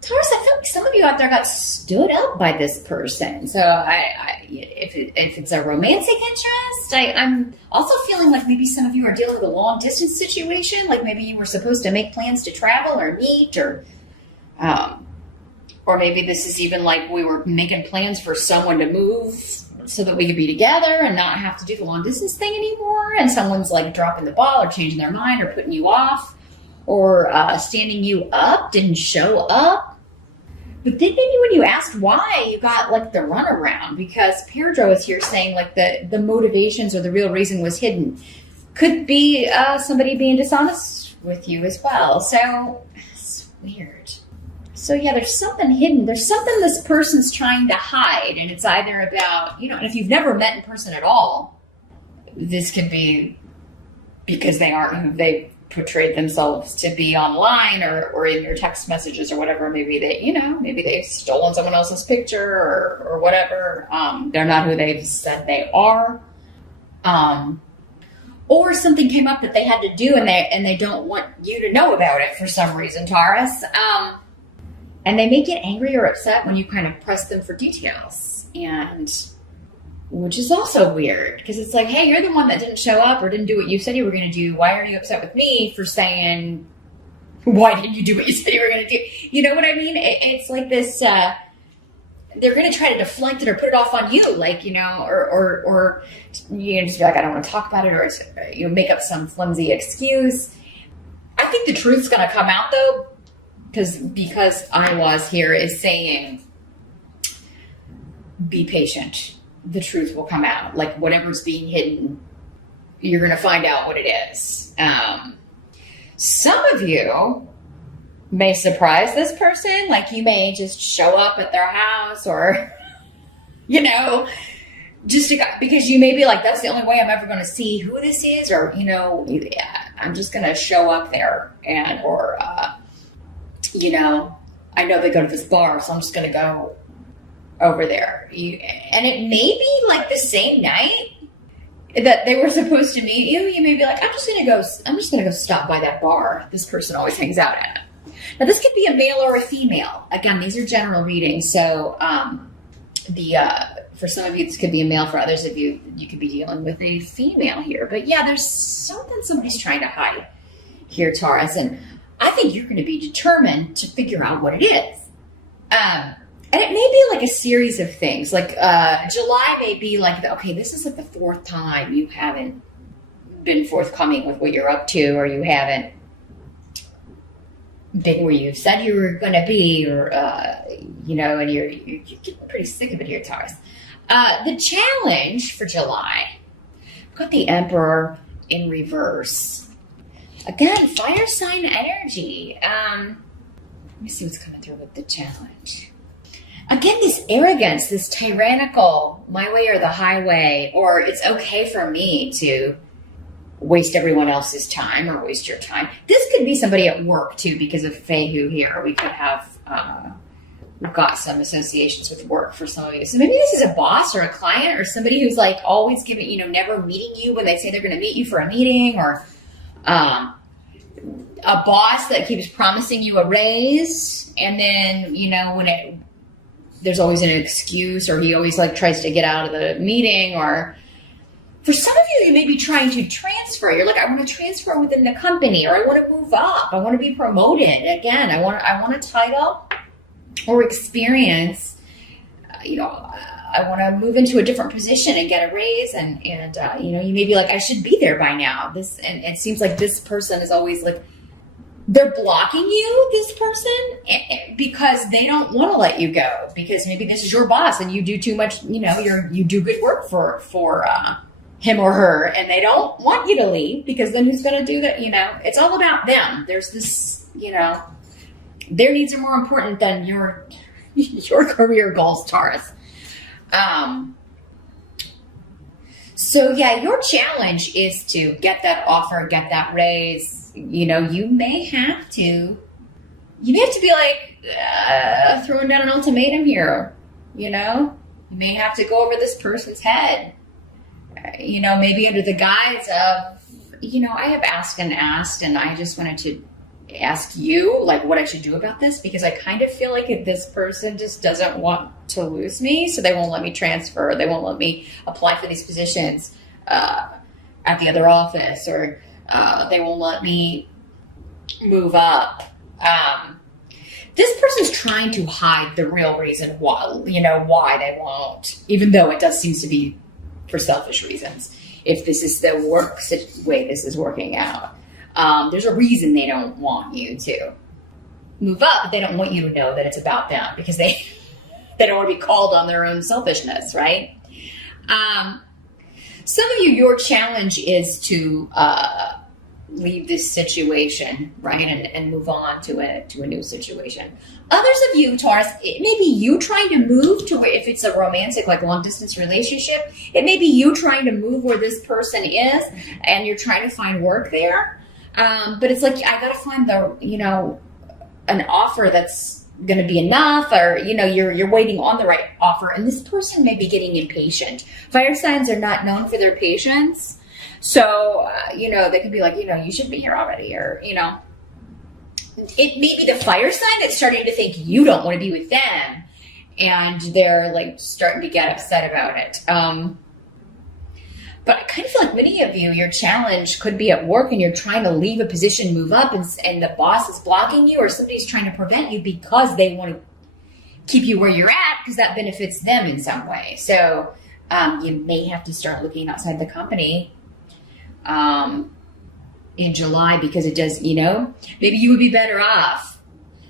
Taurus, I feel like some of you out there got stood up by this person. So if it's a romantic interest, I'm also feeling like maybe some of you are dealing with a long distance situation. Like maybe you were supposed to make plans to travel or meet, or maybe this is even like we were making plans for someone to move so that we could be together and not have to do the long distance thing anymore. And someone's like dropping the ball or changing their mind or putting you off or standing you up, didn't show up. But then maybe when you asked why, you got like the runaround, because Pedro is here saying like the motivations or the real reason was hidden. Could be somebody being dishonest with you as well. So it's weird. So yeah, there's something hidden. There's something this person's trying to hide. And it's either about, and if you've never met in person at all, this could be because they aren't who they portrayed themselves to be online or in your text messages or whatever. Maybe maybe they've stolen someone else's picture or whatever. They're not who they've said they are. Or something came up that they had to do and they don't want you to know about it for some reason, Taurus. And they may get angry or upset when you kind of press them for details, which is also weird because it's like, hey, you're the one that didn't show up or didn't do what you said you were going to do. Why are you upset with me for saying, why didn't you do what you said you were going to do? You know what I mean? It's like this, they're going to try to deflect it or put it off on you, like, or just be like, I don't want to talk about it, or make up some flimsy excuse. I think the truth's going to come out though, because I was here is saying, be patient. The truth will come out. Like whatever's being hidden, you're going to find out what it is. Some of you may surprise this person. Like you may just show up at their house or, because you may be like, that's the only way I'm ever going to see who this is. Or, I'm just going to show up there I know they go to this bar, so I'm just going to go over there. And it may be like the same night that they were supposed to meet you. You may be like, I'm just going to go stop by that bar this person always hangs out at. Now this could be a male or a female. Again, these are general readings. So, for some of you, this could be a male. For others of you, you could be dealing with a female here. But yeah, there's something somebody's trying to hide here, Taurus. And I think you're going to be determined to figure out what it is. And it may be like a series of things. Like July may be like, okay, this is like the fourth time you haven't been forthcoming with what you're up to, or you haven't been where you said you were going to be, or, and you're getting pretty sick of it here, Taurus. The challenge for July, I've got the Emperor in reverse. Again, fire sign energy. Let me see what's coming through with the challenge. Again, this arrogance, this tyrannical, my way or the highway, or it's okay for me to waste everyone else's time or waste your time. This could be somebody at work too, because of Fehu here. We could have, we've got some associations with work for some of you. So maybe this is a boss or a client or somebody who's like always giving, never meeting you when they say they're going to meet you for a meeting, or a boss that keeps promising you a raise, and then when there's always an excuse, or he always like tries to get out of the meeting. Or for some of you, you may be trying to transfer. You're like, I want to transfer within the company, or I want to move up, I want to be promoted. Again, I want a title or experience. I want to move into a different position and get a raise, and you may be like, I should be there by now. And it seems like this person is always like, they're blocking you, this person, because they don't want to let you go, because maybe this is your boss and you do too much, you do good work for him or her, and they don't want you to leave, because then who's going to do that? It's all about them. There's this, their needs are more important than your career goals, Taurus. So yeah, your challenge is to get that offer, get that raise. You may have to be like, throwing down an ultimatum here. You may have to go over this person's head, maybe under the guise of, I have asked, and I just wanted to ask you like what I should do about this, because I kind of feel like this person just doesn't want to lose me, so they won't let me transfer. They won't let me apply for these positions at the other office, or they won't let me move up. This person's trying to hide the real reason why, you know, why they won't, even though it does seem to be for selfish reasons. If this is the way this is working out, there's a reason they don't want you to move up, but they don't want you to know that it's about them, because they don't want to be called on their own selfishness, right? Some of you, your challenge is to leave this situation, right, and move on to a new situation. Others of you, Taurus, it may be you trying to move to where, if it's a romantic, like long distance relationship, it may be you trying to move where this person is, and you're trying to find work there. But it's like, I got to find the, you know, an offer that's going to be enough, or, you know, you're waiting on the right offer, and this person may be getting impatient. Fire signs are not known for their patience. So, you know, they could be like, you know, you should be here already, or, you know, it may be the fire sign that's starting to think you don't want to be with them, and they're like starting to get upset about it. But I kind of feel like many of you, your challenge could be at work, and you're trying to leave a position, move up, and the boss is blocking you, or somebody's trying to prevent you because they want to keep you where you're at, because that benefits them in some way. So you may have to start looking outside the company in July, because it does, you know, maybe you would be better off.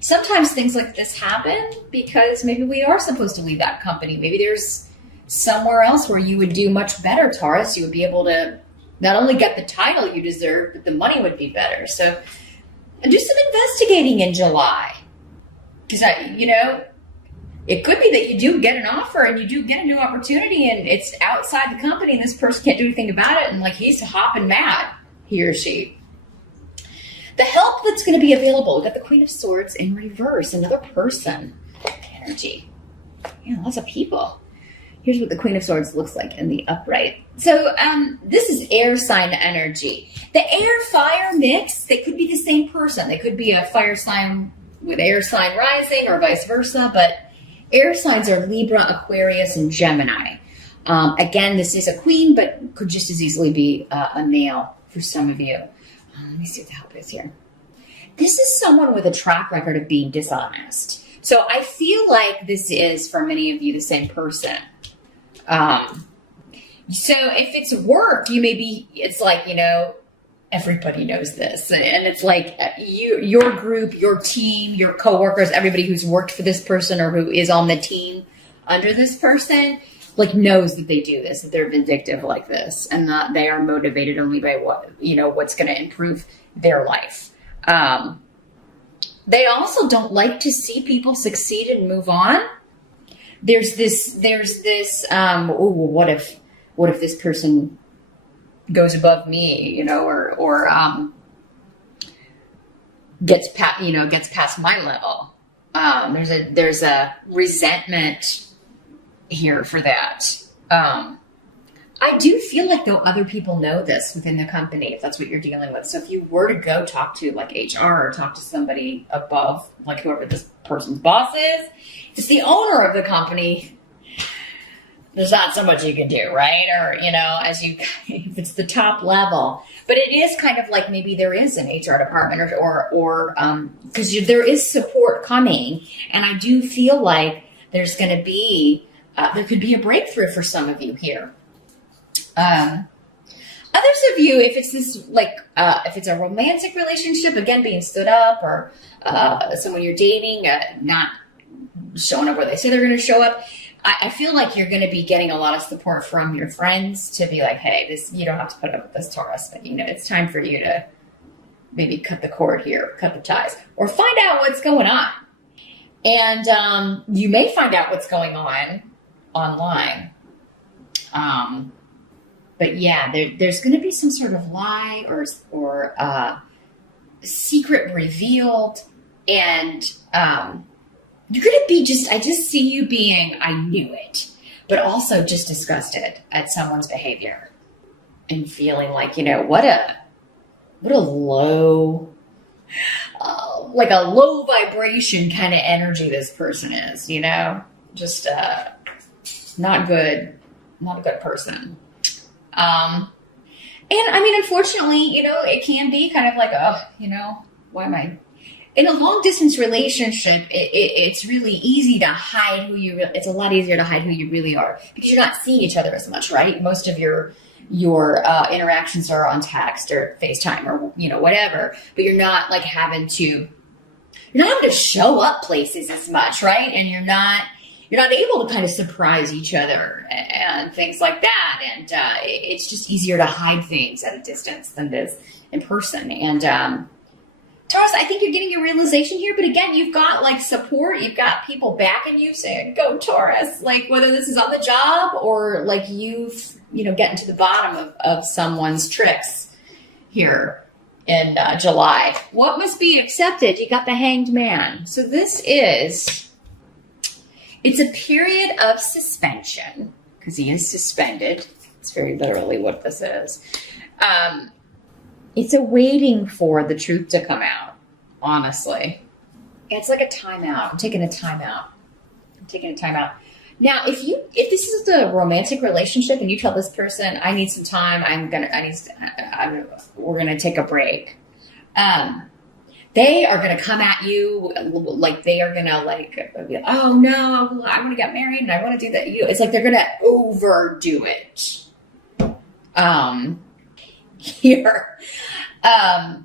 Sometimes things like this happen because maybe we are supposed to leave that company. Maybe there's somewhere else where you would do much better, Taurus. You would be able to not only get the title you deserve, but the money would be better. So do some investigating in July, because you know, it could be that you do get an offer and you do get a new opportunity, and it's outside the company, and this person can't do anything about it, and like he's hopping mad, he or she. The help that's going to be available, we've got the Queen of Swords in reverse, another person energy. Yeah, lots of people. Here's what the Queen of Swords looks like in the upright. So this is air sign energy. The air-fire mix, they could be the same person. They could be a fire sign with air sign rising, or vice versa, but air signs are Libra, Aquarius, and Gemini. Again, this is a queen, but could just as easily be a male for some of you. Let me see what the help is here. This is someone with a track record of being dishonest. So I feel like this is, for many of you, the same person. So if it's work, you may be, it's like, you know, everybody knows this. And it's like your group, your team, your coworkers, everybody who's worked for this person or who is on the team under this person, like knows that they do this, that they're vindictive like this, and that they are motivated only by what, you know, what's going to improve their life. They also don't like to see people succeed and move on. There's this, oh, what if this person goes above me, you know, or gets past my level. There's a resentment here for that. I do feel like, though, other people know this within the company, if that's what you're dealing with. So if you were to go talk to like HR or talk to somebody above, like whoever this person's boss is, if it's the owner of the company, there's not so much you can do, right? Or, you know, if it's the top level. But it is kind of like maybe there is an HR department or because there is support coming. And I do feel like there's going to be, there could be a breakthrough for some of you here. Others of you, if it's this, like, if it's a romantic relationship, again, being stood up, or someone you're dating, not showing up where they say they're going to show up, I feel like you're going to be getting a lot of support from your friends to be like, hey, you don't have to put up with this, Taurus, but, you know, it's time for you to maybe cut the cord here, cut the ties, or find out what's going on. And you may find out what's going on online. But yeah, there's going to be some sort of lie or secret revealed, and you're going to be I just see you being, I knew it, but also just disgusted at someone's behavior and feeling like, you know, what a low, like a low vibration kind of energy this person is, you know, just not good, not a good person. And I mean, unfortunately, you know, it can be kind of like, oh, you know, why am I in a long distance relationship? It's really easy to hide it's a lot easier to hide who you really are because you're not seeing each other as much, right? Most of your interactions are on text or FaceTime or, you know, whatever, but you're not having to show up places as much, right? And you're not able to kind of surprise each other and things like that. And it's just easier to hide things at a distance than it is in person. And Taurus, I think you're getting a realization here. But again, you've got like support. You've got people backing you saying, go Taurus. Like whether this is on the job or like getting to the bottom of someone's tricks here in July. What must be accepted? You got the Hanged Man. So it's a period of suspension because he is suspended. It's very literally what this is. It's a waiting for the truth to come out, honestly. It's like a timeout. I'm taking a timeout. Now, if this is a romantic relationship and you tell this person, I need some time, we're going to take a break. They are going to come at you like they are going to oh no, I want to get married and I want to do that. It's like they're going to overdo it. Here. And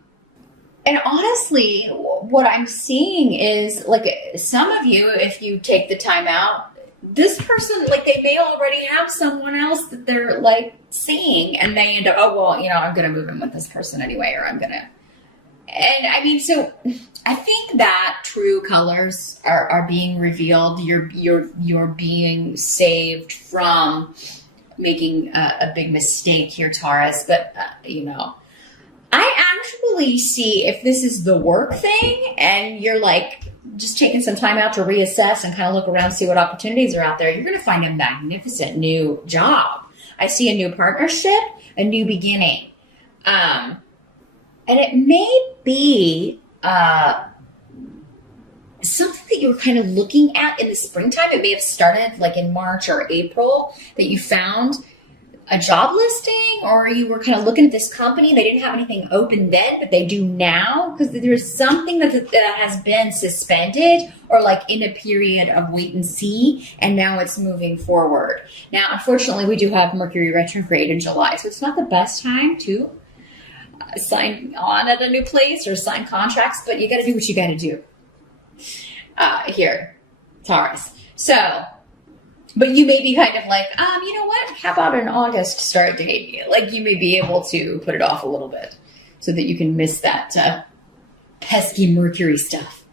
honestly, what I'm seeing is like some of you, if you take the time out, this person, like they may already have someone else that they're like seeing and they end up, oh, well, I'm going to move in with this person anyway, or I'm going to. And I mean, so I think that true colors are being revealed. You're being saved from making a big mistake here, Taurus. But, I actually see if this is the work thing and you're like just taking some time out to reassess and kind of look around, see what opportunities are out there, you're going to find a magnificent new job. I see a new partnership, a new beginning. And it may be something that you were kind of looking at in the springtime. It may have started like in March or April that you found a job listing, or you were kind of looking at this company. They didn't have anything open then, but they do now because there's something that has been suspended or like in a period of wait and see, and now it's moving forward. Now, unfortunately, we do have Mercury retrograde in July, so it's not the best time to sign on at a new place or sign contracts, but you got to do what you got to do here, Taurus. So, but you may be kind of like, you know what? How about an August start date? Like you may be able to put it off a little bit so that you can miss that pesky Mercury stuff.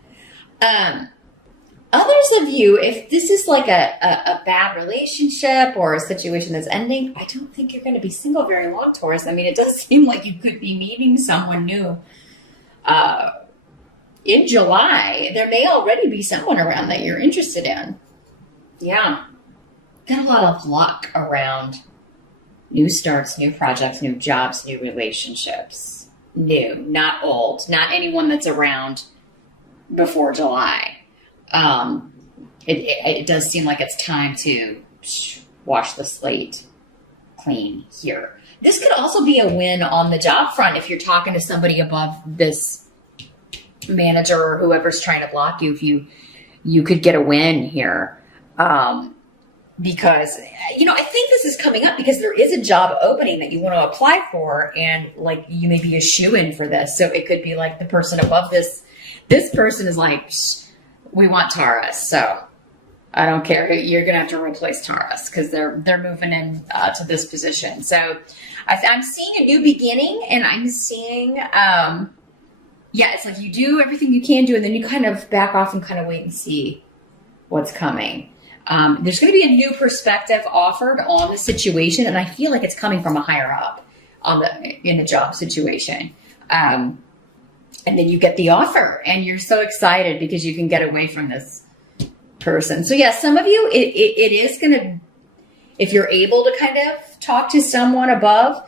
Others of you, if this is like a bad relationship or a situation that's ending, I don't think you're going to be single very long, Taurus. I mean, it does seem like you could be meeting someone new in July. There may already be someone around that you're interested in. Yeah. Got a lot of luck around new starts, new projects, new jobs, new relationships. New, not old, not anyone that's around before July. It does seem like it's time to wash the slate clean here. This could also be a win on the job front if you're talking to somebody above this manager or whoever's trying to block you. If you could get a win here. Because, I think this is coming up because there is a job opening that you want to apply for, and like you may be a shoo-in for this. So it could be like the person above this person is like, we want Taurus. So I don't care. You're going to have to replace Taurus because they're moving in to this position. So I'm seeing a new beginning, and I'm seeing, it's like you do everything you can do, and then you kind of back off and kind of wait and see what's coming. There's going to be a new perspective offered on the situation, and I feel like it's coming from a higher up in the job situation. And then you get the offer, and you're so excited because you can get away from this person. So yeah, some of you, it is going to, if you're able to kind of talk to someone above,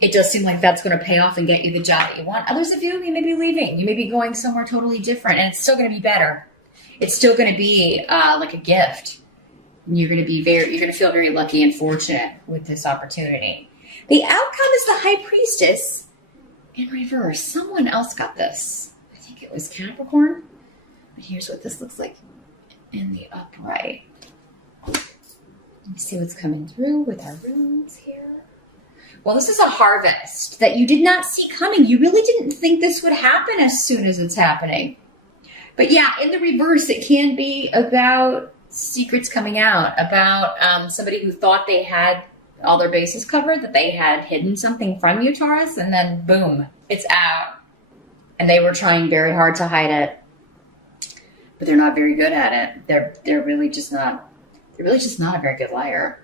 it does seem like that's going to pay off and get you the job that you want. Others of you may be leaving. You may be going somewhere totally different, and it's still going to be better. It's still going to be like a gift. You're going to feel very lucky and fortunate with this opportunity. The outcome is the High Priestess in reverse. Someone else got this. I think it was Capricorn. But here's what this looks like in the upright. Let's see what's coming through with our runes here. Well, this is a harvest that you did not see coming. You really didn't think this would happen as soon as it's happening. But yeah, in the reverse, it can be about secrets coming out, about somebody who thought they had all their bases covered, that they had hidden something from you, Taurus, and then boom, it's out. And they were trying very hard to hide it, but they're not very good at it. They're really just not a very good liar.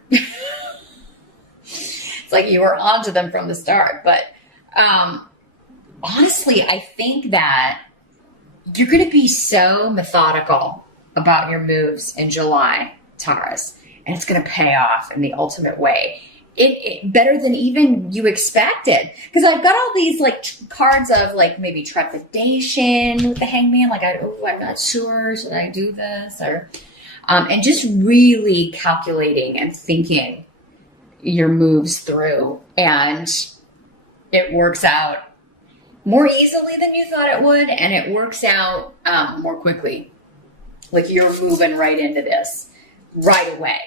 It's like you were onto them from the start. But honestly, I think that you're going to be so methodical about your moves in July, Taurus, and it's going to pay off in the ultimate way. It better than even you expected. Because I've got all these like cards of like maybe trepidation with the Hangman. Like, I'm not sure. Should I do this? Or and just really calculating and thinking your moves through. And it works out more easily than you thought it would. And it works out more quickly. Like you're moving right into this right away.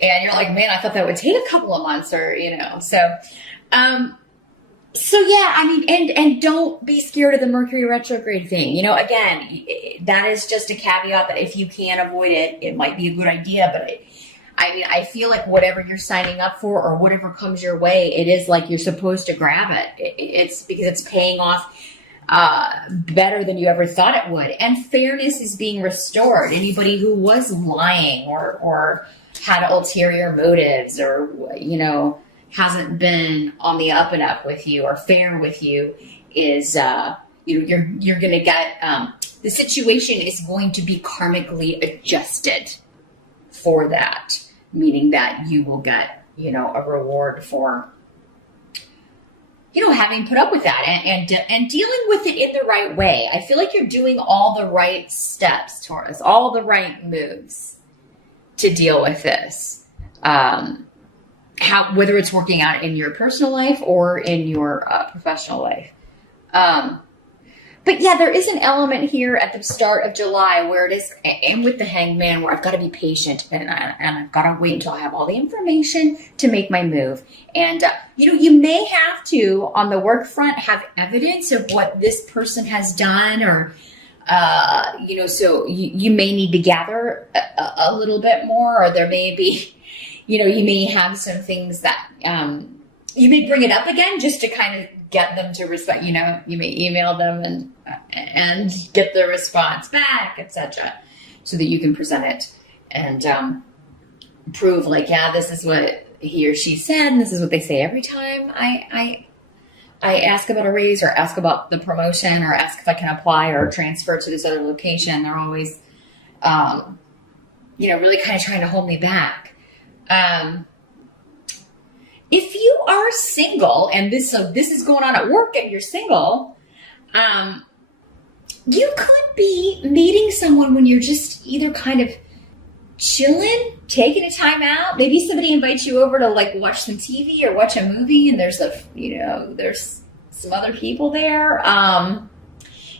And you're like, man, I thought that would take a couple of months or, so yeah, I mean, and don't be scared of the Mercury retrograde thing. Again, that is just a caveat that if you can avoid it, it might be a good idea. But I feel like whatever you're signing up for or whatever comes your way, it is like you're supposed to grab it. It's because it's paying off better than you ever thought it would. And fairness is being restored. Anybody who was lying or had ulterior motives or, hasn't been on the up and up with you or fair with you is, you're going to get, the situation is going to be karmically adjusted for that, meaning that you will get, a reward for, having put up with that and dealing with it in the right way. I feel like you're doing all the right steps, Taurus, all the right moves to deal with this. Whether it's working out in your personal life or in your professional life. But yeah, there is an element here at the start of July where it is, and with the Hangman, where I've got to be patient and I've got to wait until I have all the information to make my move. And, you may have to, on the work front, have evidence of what this person has done or, so you may need to gather a little bit more, or there may be, you may have some things that you may bring it up again just to kind of get them to respect, you may email them and get the response back, etc., so that you can present it and prove like, yeah, this is what he or she said, and this is what they say every time I ask about a raise or ask about the promotion or ask if I can apply or transfer to this other location. They're always, really kind of trying to hold me back. If you are single and this is going on at work and you're single, you could be meeting someone when you're just either kind of chilling, taking a time out. Maybe somebody invites you over to like watch some TV or watch a movie and there's there's some other people there.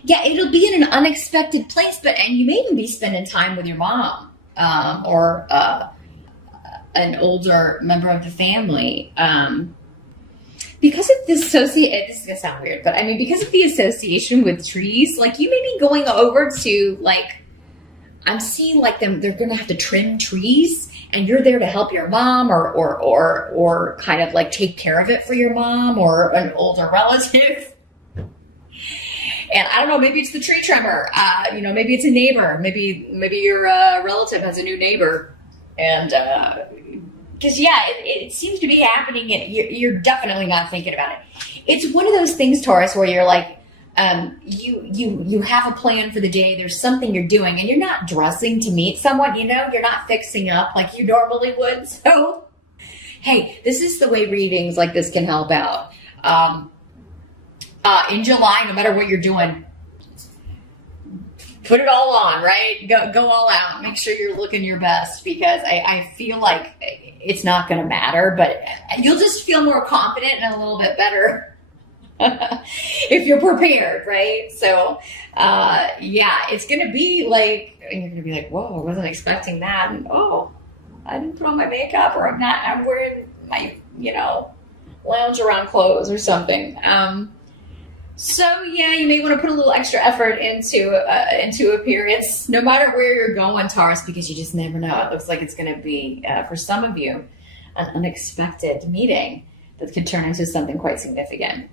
Yeah, it'll be in an unexpected place, and you may even be spending time with your mom, or, an older member of the family. Because of this this is gonna sound weird, but I mean, because of the association with trees, like you may be going over to like, I'm seeing like they're gonna have to trim trees and you're there to help your mom or kind of like take care of it for your mom or an older relative. And I don't know, maybe it's the tree trimmer, maybe it's a neighbor, maybe your relative has a new neighbor. And, cause yeah, it seems to be happening and you're definitely not thinking about it. It's one of those things, Taurus, where you're like, you have a plan for the day. There's something you're doing and you're not dressing to meet someone, you're not fixing up like you normally would. So Hey, this is the way readings like this can help out. In July, no matter what you're doing, put it all on, right? Go all out. Make sure you're looking your best, because I feel like it's not going to matter, but you'll just feel more confident and a little bit better if you're prepared, right? So, yeah, it's going to be like, you're going to be like, whoa, I wasn't expecting that. And oh, I didn't put on my makeup, or I'm wearing my, lounge around clothes or something. So yeah, you may want to put a little extra effort into appearance, no matter where you're going, Taurus, because you just never know. It looks like it's going to be, for some of you, an unexpected meeting that could turn into something quite significant.